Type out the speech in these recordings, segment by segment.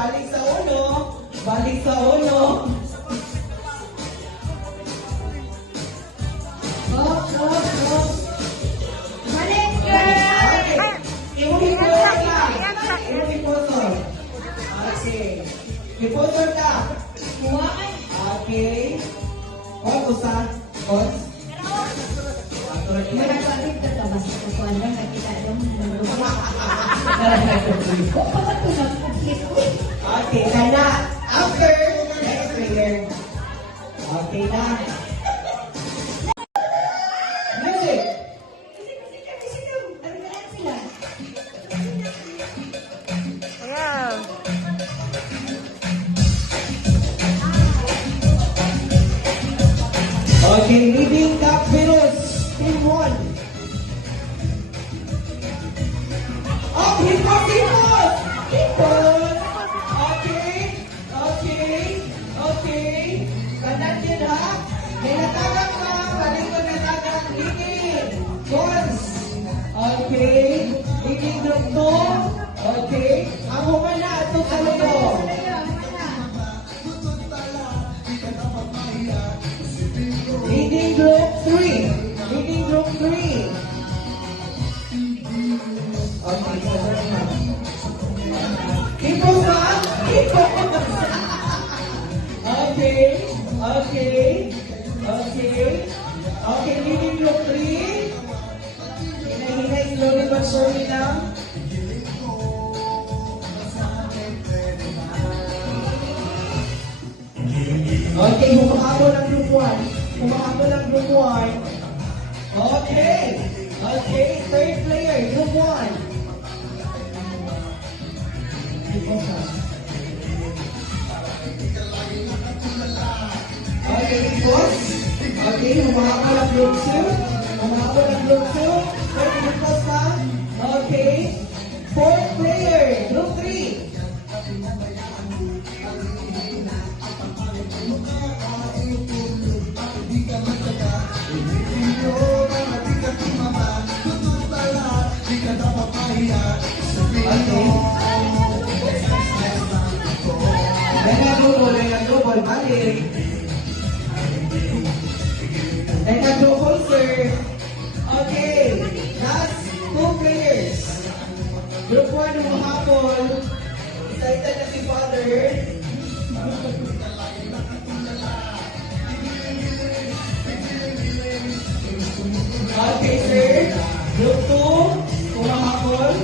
balik sa uno. Balik sa uno. Hop, hop, hop. Balik, girl! Okay. Iputol ka. Iputol. Okay. Iputol ka. Kuhaan. Okay. Usa. Os. Marapapit ka ka. Basta kuhaan lang. Nakita yung Okay, kaya after next prayer. Okay na. Music. Ayan. Okay, leading Cap Virus, Team 1. Oh, hipon, hipon! Hipon! Okay, okay, okay. Kanan din ha. May natagak ka. Balik ko natagak. Leading. Cons. Okay. Leading group 2. Okay. Ako man na. Ito talaga. Leading group 3. Leading group 3. Okay, sorry na. Hipon ba? Hipon! Okay, okay, okay. Okay, leading group 3. Hinay-hinay, slowly but surely lang. Okay, humahabol ang group 1. Humahabol ang group 1. Okay. Okay, third player, group 1. Okay, boss. Okay, humahabol ang group 2. Humahabol ang group 2. Third group boss na. Okay. Fourth player, group 3. Double, balik. Double, sir. Okay, last 2 players. Group 1 humahapon. Excited na si Father. Okay, sir. Group 2 humahapon.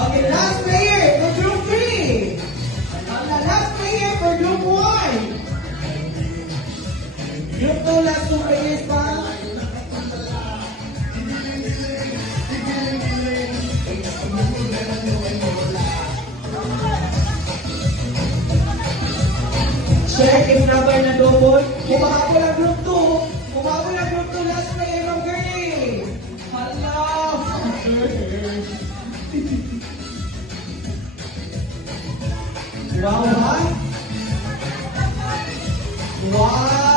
Okay, last player for group 3. The last player for group 1. Group 2, last 2 players pa. Check if number na double. Kumahapon ang group 2. Kumahapon ang group 2, last player ng Gurney. Hello. Wow, ha? Wow!